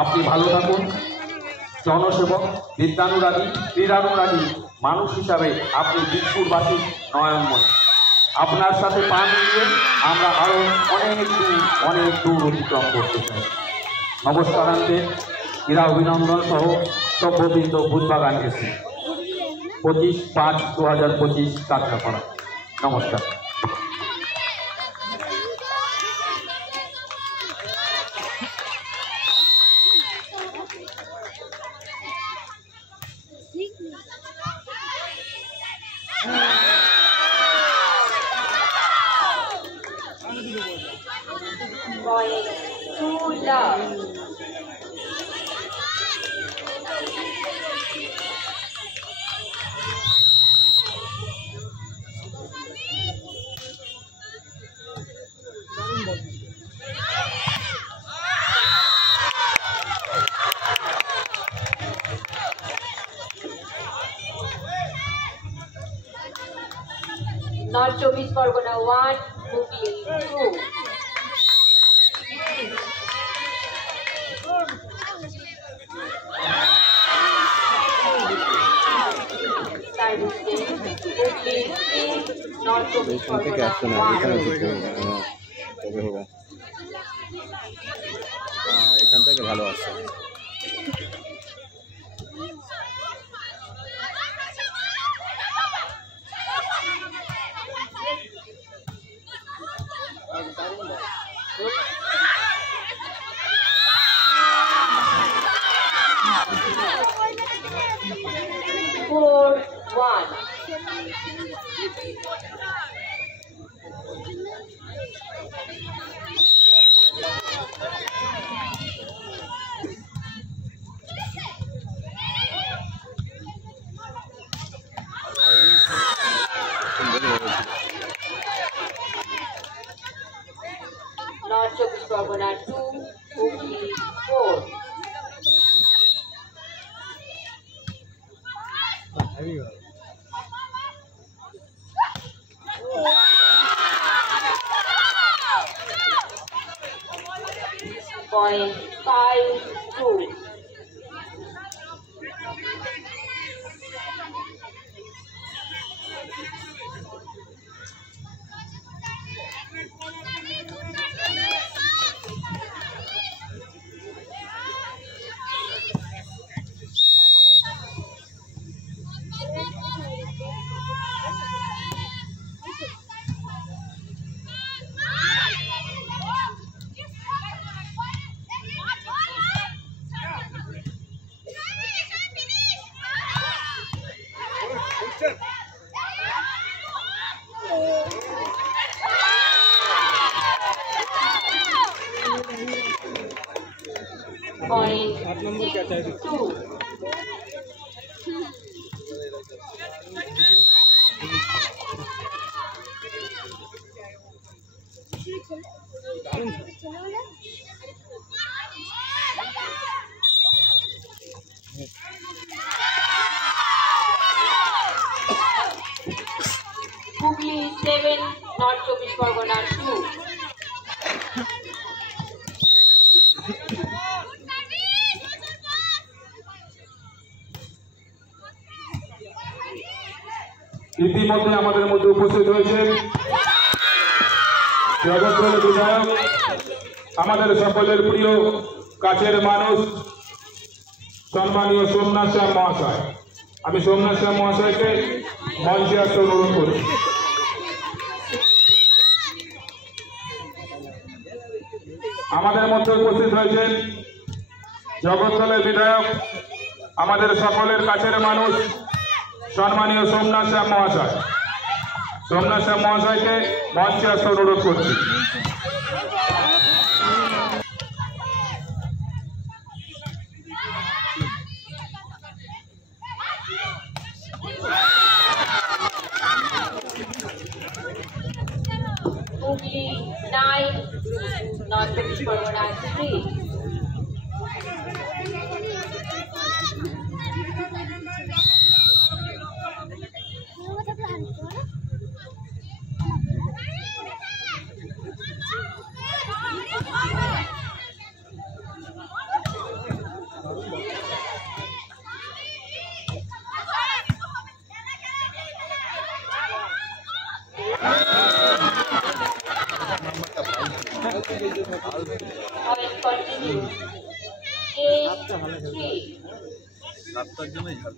আপনি ভালো থাকুন। জনসেবক, বিদ্যানুরাগী, ক্রীড়ানুরাগী মানুষ হিসাবে আপনি দিকপুরবাসী নয়নময়। আপনার সাথে পা মিলিয়ে আমরা আরও অনেক দূর অতিক্রম করতে চাই। নমস্কারান্তে ক্রীড়া অভিনন্দন সহ সভ্যবৃন্দ বুধবাগান এসি 25/5/2025 কাঁচরাপাড়া। নমস্কার। North 24 Pargona 1, Hubli 2. Hubli 3, North 24 Pargona 1. এখান থেকে ভালো আসছে। North 24 Pargona 2, Hubli 4. Point 5-2. Point 2. Hubli 7, North 24 Pargona 2. ইতিমধ্যে আমাদের মধ্যে উপস্থিত হয়েছেন জগৎবল বিধায়ক, আমাদের সকলের প্রিয় কাছের মানুষ সম্মানীয় সোমনাথ শ্যাম মহাশয়। আমি সোমনাথ শ্যাম মহাশয়কে মঞ্চে আসতে অনুরোধ করি। আমাদের মধ্যে উপস্থিত হয়েছেন জগৎবলের বিধায়ক, আমাদের সকলের কাছের মানুষ সম্মানীয় সোমনাথ শ্যাম মহাশয়। সোমনাথ শ্যাম মহাশয়কে মঞ্চে আসতে অনুরোধ করছি। Hubli 9, North 24 Pargona 3. Point continue. Game 3. রাস্তার জন্যই ঝাল